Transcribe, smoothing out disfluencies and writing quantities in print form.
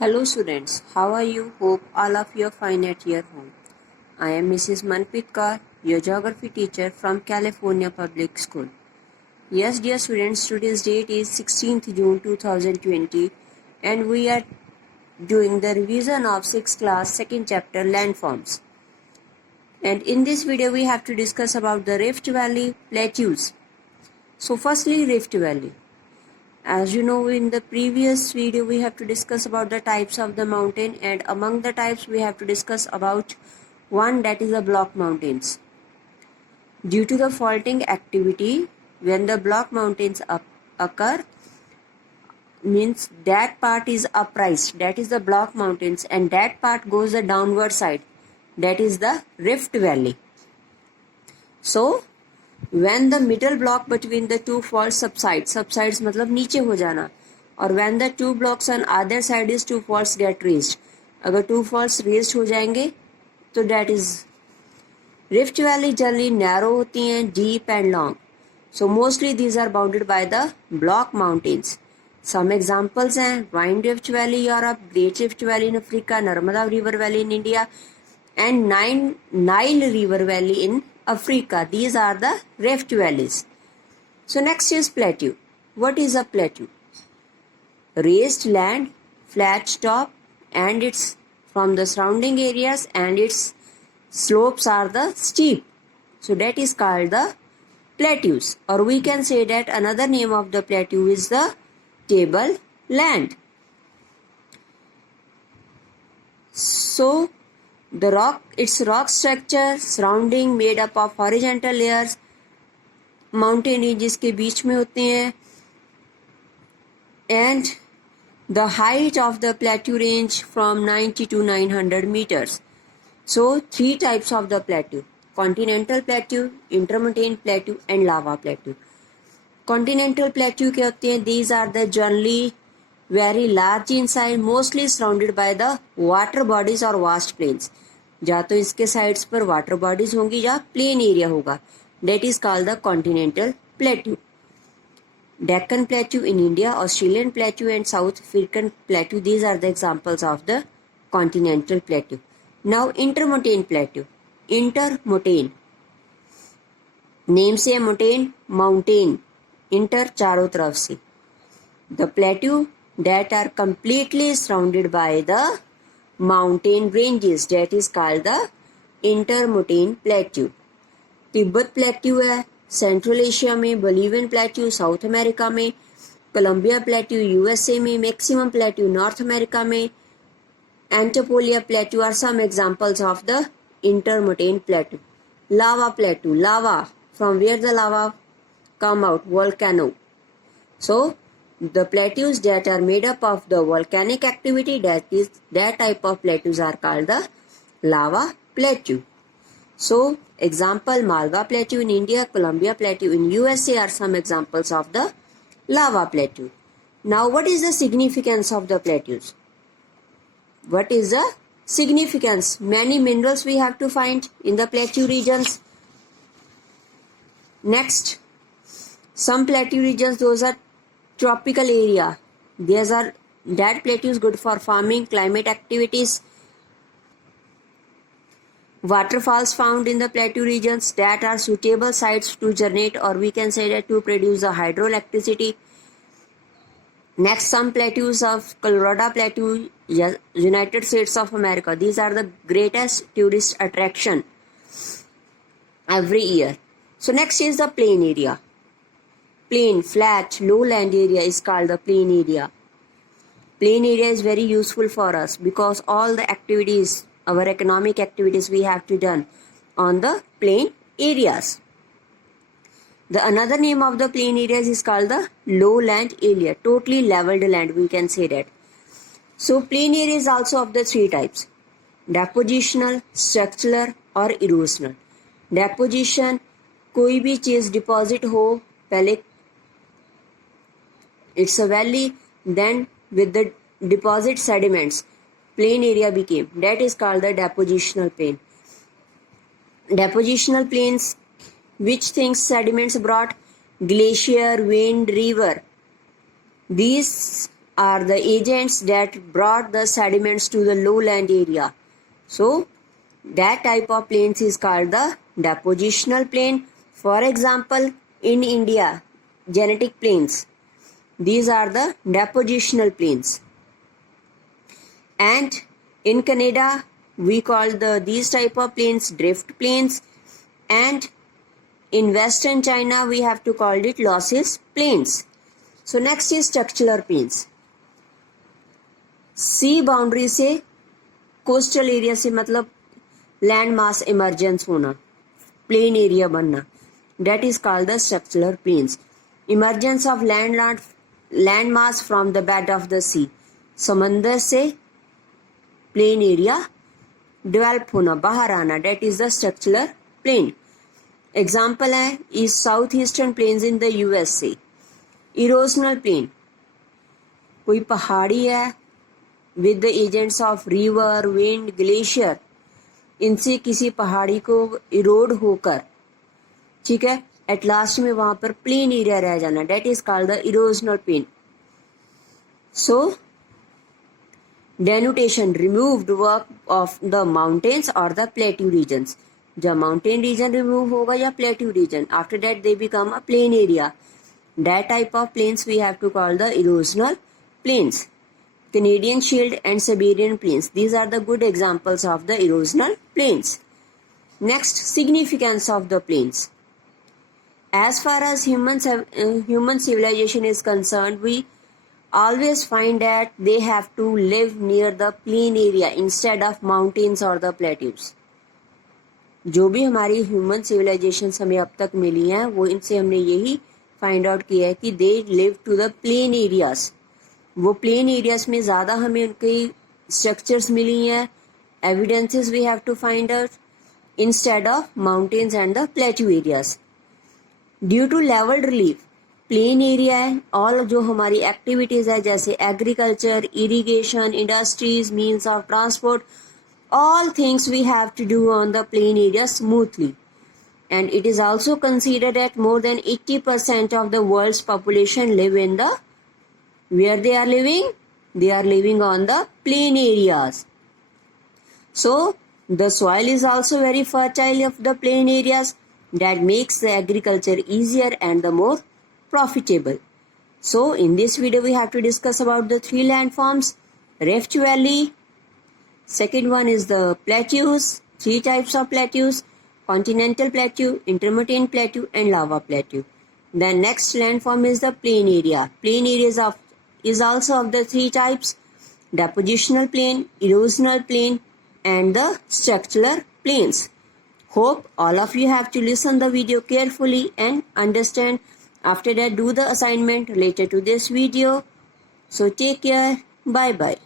Hello students, how are you? Hope all of you are fine at your home. I am Mrs. Manpreet Kaur, your geography teacher from California Public School. Yes, dear students, today's date is 16th June 2020 and we are doing the revision of 6th class 2nd chapter landforms. And in this video we have to discuss about the Rift Valley plateaus. So firstly, Rift Valley. As you know, in the previous video we have to discuss about the types of the mountain, and among the types we have to discuss about one, that is the block mountains. Due to the faulting activity, when the block mountains occur, means that part is uprise, that is the block mountains, and that part goes the downward side, that is the Rift Valley. So when the middle block between the two faults subsides मतलब नीचे हो जाना, और when the two blocks on other side is two faults get raised, अगर two faults raised हो जाएंगे तो that is Rift Valley generally narrow होती हैं, deep and long. So mostly these are bounded by the block mountains. Some examples हैं Rhine Rift Valley Europe, Great Rift Valley in Africa, Narmada River Valley in India, and Nile River Valley in Africa. These are the rift valleys. So next is plateau. What is a plateau? Raised land, flat top, and its from the surrounding areas, and its slopes are the steep. So that is called the plateaus. Or we can say that another name of the plateau is the table land. So its rock structure surrounding made up of horizontal layers, mountain ranges के बीच में होते हैं, and the height of the plateau range from 90 to 900 meters. So three types of the plateau: continental plateau, intermontane plateau, and lava plateau. Continental plateau क्या होते हैं? These are the generally very large in size, mostly surrounded by the water bodies or vast plains. या तो इसके sides पर water bodies होंगी या plain area होगा, that is called the continental plateau. Deccan plateau in India, Australian plateau and South African plateau, these are the examples of the continental plateau. Now intermontane plateau. Intermontane name से montane mountain, inter चारों तरफ से. The plateau that are completely surrounded by the mountain ranges, that is called the intermontane plateau. Tibet plateau है Central Asia में, Bolivian plateau South America में, Colombia plateau USA में, maximum plateau North America में, Anatolia plateau are some examples of the intermontane plateau. Lava plateau, lava, from where the lava come out, volcano. So the plateaus that are made up of the volcanic activity, that type of plateaus are called the lava plateau. So example, Malwa plateau in India, Columbia plateau in USA are some examples of the lava plateau. Now what is the significance of the plateaus? What is the significance? Many minerals we have to find in the plateau regions. Next, some plateau regions, those are tropical area. These are that plateaus good for farming, climate activities. Waterfalls found in the plateau regions that are suitable sites to generate, or we can say that to produce the hydroelectricity. Next, some plateaus of Colorado Plateau, United States of America. These are the greatest tourist attraction every year. So next is the plain area. Plain, flat, lowland area is called the plain area. Plain area is very useful for us because all the activities, our economic activities we have to done on the plain areas. The another name of the plain areas is called the lowland area, totally leveled land, we can say that. So plain area is also of the three types: depositional, structural और erosional. Deposition, कोई भी चीज deposit हो, पहले it's a valley, then with the deposit sediments plain area became, that is called the depositional plain. Depositional plains, which things sediments brought? Glacier, wind, river. These are the agents that brought the sediments to the lowland area. So that type of plains is called the depositional plain. For example, in India, genetic plains. These are the depositional plains. And in Canada, we call these type of plains drift plains. And in Western China, we have to call it losses plains. So next is structural plains. Sea boundary से coastal area से मतलब land mass emergence होना, plain area बनना, that is called the structural plains. Emergence of land mass from the bed of the sea, समंदर से plain area develop होना, बाहर आना, that is the structural plain. Example है is south eastern plains in the USA. Erosional plain, कोई पहाड़ी है with the agents of river, wind, glacier, इनसे किसी पहाड़ी को इरोड होकर, ठीक है, एट लास्ट में वहां पर प्लेन एरिया रह जाना, that is called the erosional plain. So denotation removed work of the mountains और द प्लेट्यू रीजन्स. जब माउंटेन रीजन रिमूव होगा या plateau region, after that they become a plain area. That type of plains we have to call the erosional plains. Canadian Shield and Siberian Plains. These are the good examples of the erosional plains. Next, significance of the plains. As far as human civilization is concerned, we always find that they have to live near the plain area instead of mountains or the plateaus. जो भी हमारी human civilisation हमें अब तक मिली हैं, वो इनसे हमने यही फाइंड आउट किया है कि they live to the plain areas. वो प्लेन एरियाज में ज़्यादा हमें उनकी स्ट्रक्चर्स मिली हैं, evidences we have to find out, instead of mountains and the plateau areas. Due to levelled relief, plain area है, ऑल जो हमारी एक्टिविटीज़ है जैसे agriculture, irrigation, industries, means of transport, all things we have to do on the plain area smoothly. And it is also considered that more than 80% of the world's population live in the, where they are living? They are living on the plain areas. So the soil is also very fertile of the plain areas, that makes the agriculture easier and the more profitable. So in this video we have to discuss about the three landforms: Rift Valley, second one is the plateaus, three types of plateaus: continental plateau, intermittent plateau and lava plateau. The next landform is the plain area. Plain areas is also of the three types: depositional plain, erosional plain and the structural plains. Hope all of you have to listen the video carefully and understand. After that, do the assignment related to this video. So take care. Bye bye.